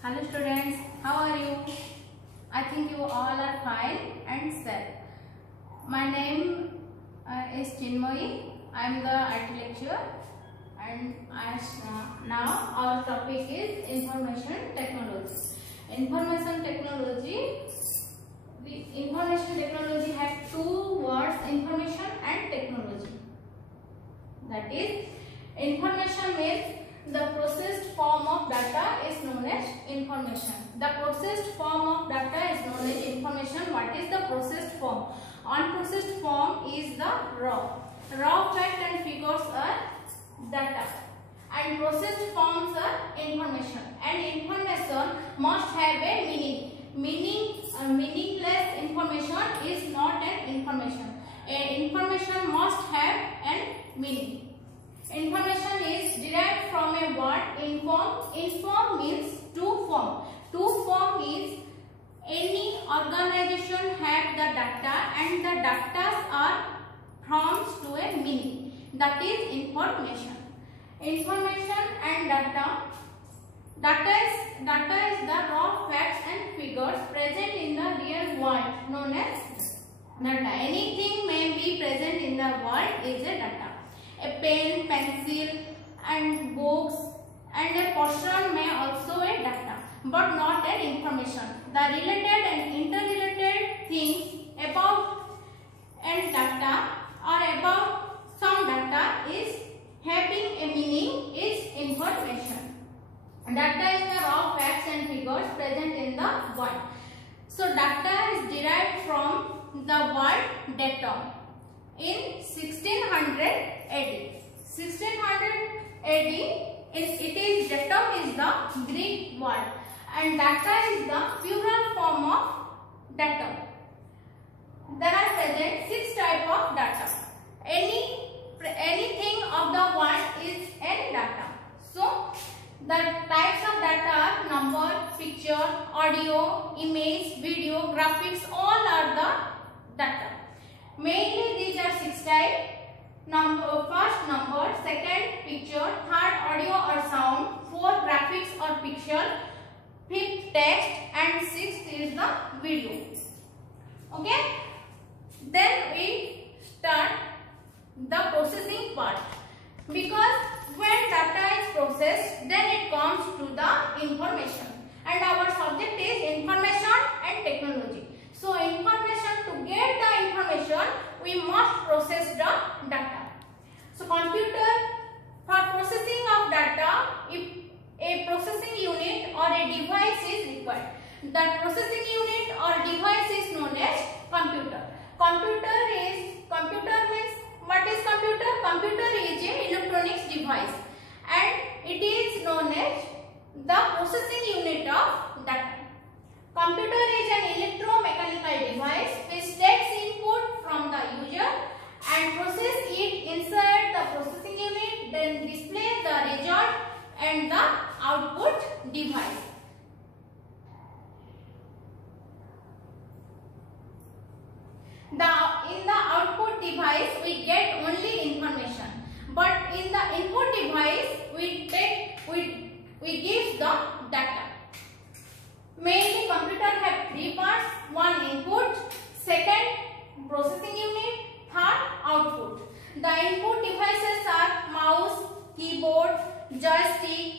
Hello students, how are you? I think you all are fine and safe. My name is Chinmoyi. I am the IT lecturer and now our topic is information technology. Information technology. The information technology has two words, information and technology. That is, information means the processed form of data is known as information. The processed form of data is known as information. What is the processed form? Unprocessed form is the raw. Raw facts and figures are data. And processed forms are information. And information must have a meaning. Meaningless information is not an information. Information must have an meaning. Information is derived from a word inform. Inform means to form. To form means any organization have the data and the data are forms to a meaning. That is information. Information and data. Data is the raw facts and figures present in the real world known as data. Anything may be present in the world is a data. A pen, pencil and books and a person may also be data, but not an information. The related and interrelated things about and data or about some data is having a meaning is information. Data is the raw facts and figures present in the world. So data is derived from the word datum. In 1600 AD. 1600 AD, datum is the Greek word and data is the plural form of datum. There are present 6 types of data. Anything of the word is a data. So, the types of data are number, picture, audio, image, video, graphics, all are the data. Mainly these are 6 types. First number, second picture, third audio or sound, fourth graphics or picture, fifth text and sixth is the video. Okay. Then we start the processing part. Because when data is processed, then it comes to the information. And our subject is information and technology. So information, to get the information, we must process the data. So computer, for processing of data, if a processing unit or a device is required, that processing unit or device is known as computer. Computer means, what is computer? Computer is an electronics device and it is known as the processing unit of data. Computer is an electromechanical device which takes input from the user and process it inside the processing unit, then display the result and the output device. In the output device we get only information, but in the input device we give the data. Mainly computer have 3 parts. One input, second processing unit, third output. The input devices are mouse, keyboard, joystick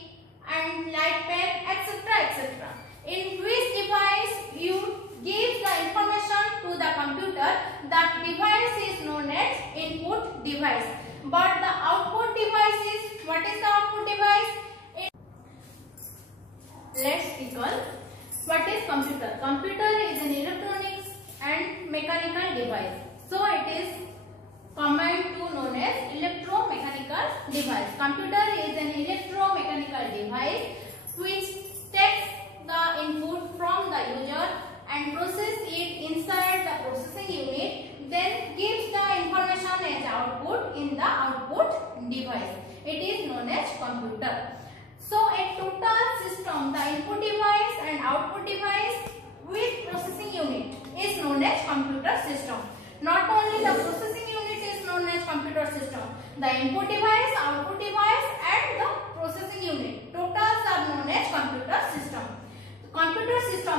and light pen, etc. etc. In which device you give the information to the computer, that device is known as input device. But the output device is, what is the output device? Let's recall. What is computer? Computer is an electronics and mechanical device. So it is combined to known as electromechanical device. Computer is an electromechanical device which takes the input from the user and process it inside the processing unit, then gives the information as output in the output device. It is known as computer. So a total system, the input device and output device with processing unit is known as computer system. Not only the processing unit is known as computer system, the input device, output device and the processing unit, totals are known as computer system.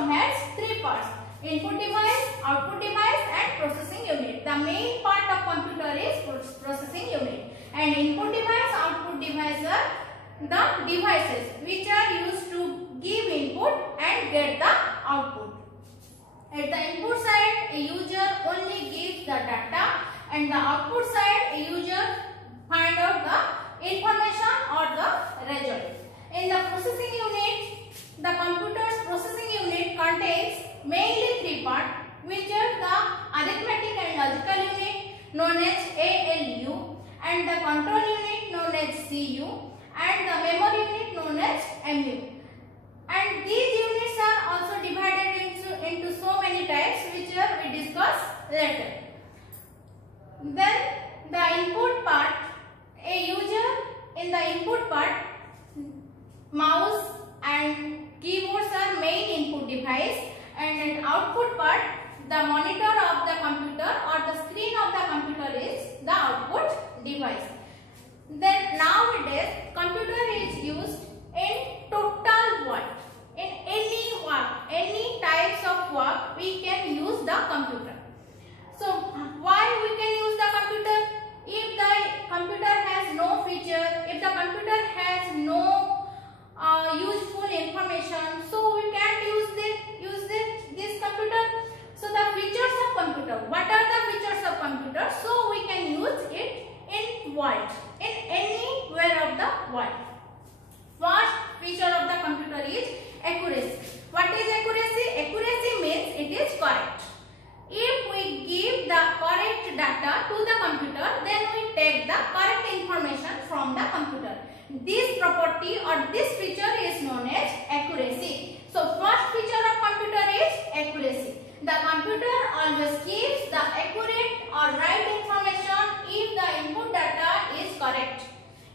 system has three parts: input device, output device, and processing unit. The main part of computer is processing unit, and input device, output device are the devices which are used to give input and get the output. At the input side, a user only gives the data, and the output side, a user find out the information or the result. In the processing unit, the computer's processing unit contains mainly three parts, which are the arithmetic and logical unit known as ALU, and the control unit known as CU, and the memory unit known as MU. And these units are also divided into so many types, which we discuss later. Then the input part, a user in the input part, mouse and keyboards are main input device, and in output part, the monitor of the computer or the screen of the computer is the output device. Then nowadays computer is used in total work. In any work, any types of work, we can use the computer. So why we can use the computer? If the computer has no feature, if the computer has no useful information, so we can't use this computer. So the features of computer, what are the features of computer? So we can use it in world, in anywhere of the world. First feature of the computer is accuracy. What is accuracy? Accuracy means it is correct. If we give the correct data to the computer, then we take the correct information from the computer. This property or this feature is known as accuracy. So first feature of computer is accuracy. The computer always gives the accurate or right information if the input data is correct.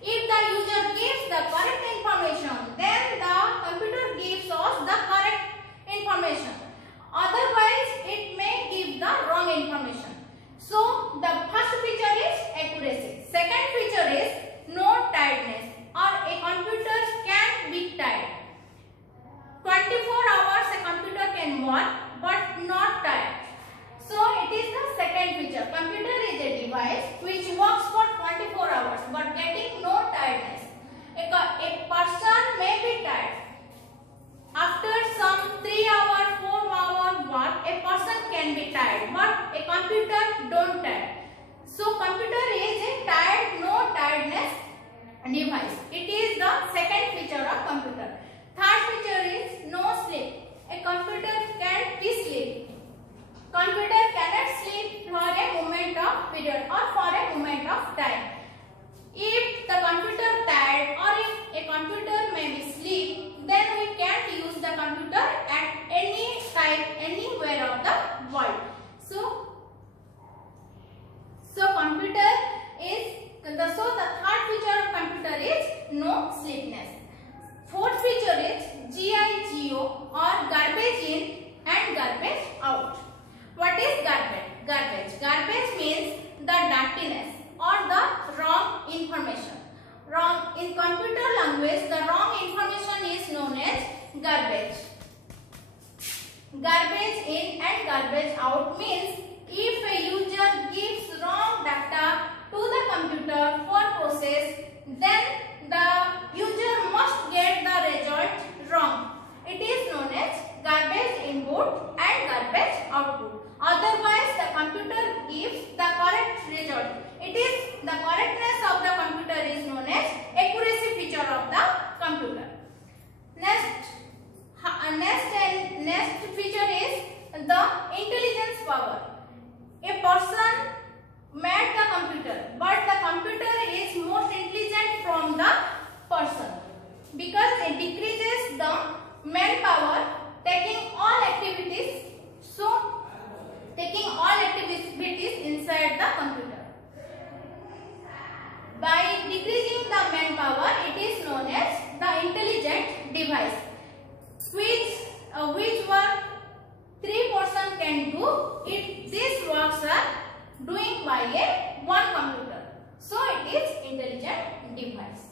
If the user gives the correct information, then the computer gives us the correct information. Otherwise, it may give the wrong information. So, the first feature is accuracy. Second feature is no tiredness, or a computer can be tired. 24 hours a computer can work, but not tired. So, it is the second feature. Computer is a device which works for 24 hours, but getting no tiredness. A person may be tired. After some 3 hour, 4 hour work, a person can be tired, but a computer don't tire. So computer is a tired, no tiredness device. It is the second feature of computer. Third feature is no sleep. A computer can't be sleep. Computer cannot sleep for a moment of period or for a moment of time. If the computer tired or if a computer may be sleep, then we can't use the computer at any time, anywhere of the world. So computer is the third feature of computer is no sleepiness. Fourth feature is GIGO or garbage in and garbage out. What is garbage? Garbage means the dirtiness or the wrong information. In computer language, the wrong information is known as garbage. Garbage in and garbage out means if a user gives wrong data to the computer for process, then the user must get the result wrong. It is known as garbage input and garbage output. Otherwise, the computer gives the correct result. It is the correctness of the computer is known as accuracy feature of the computer. Next feature is the intelligence power. A person made the computer, but the computer is most intelligent from the person because it decreases the manpower taking all activities. So, taking all activities inside the computer. By decreasing the manpower, it is known as the intelligent device, which work 3 persons can do. These works are doing by one computer. So, it is intelligent device.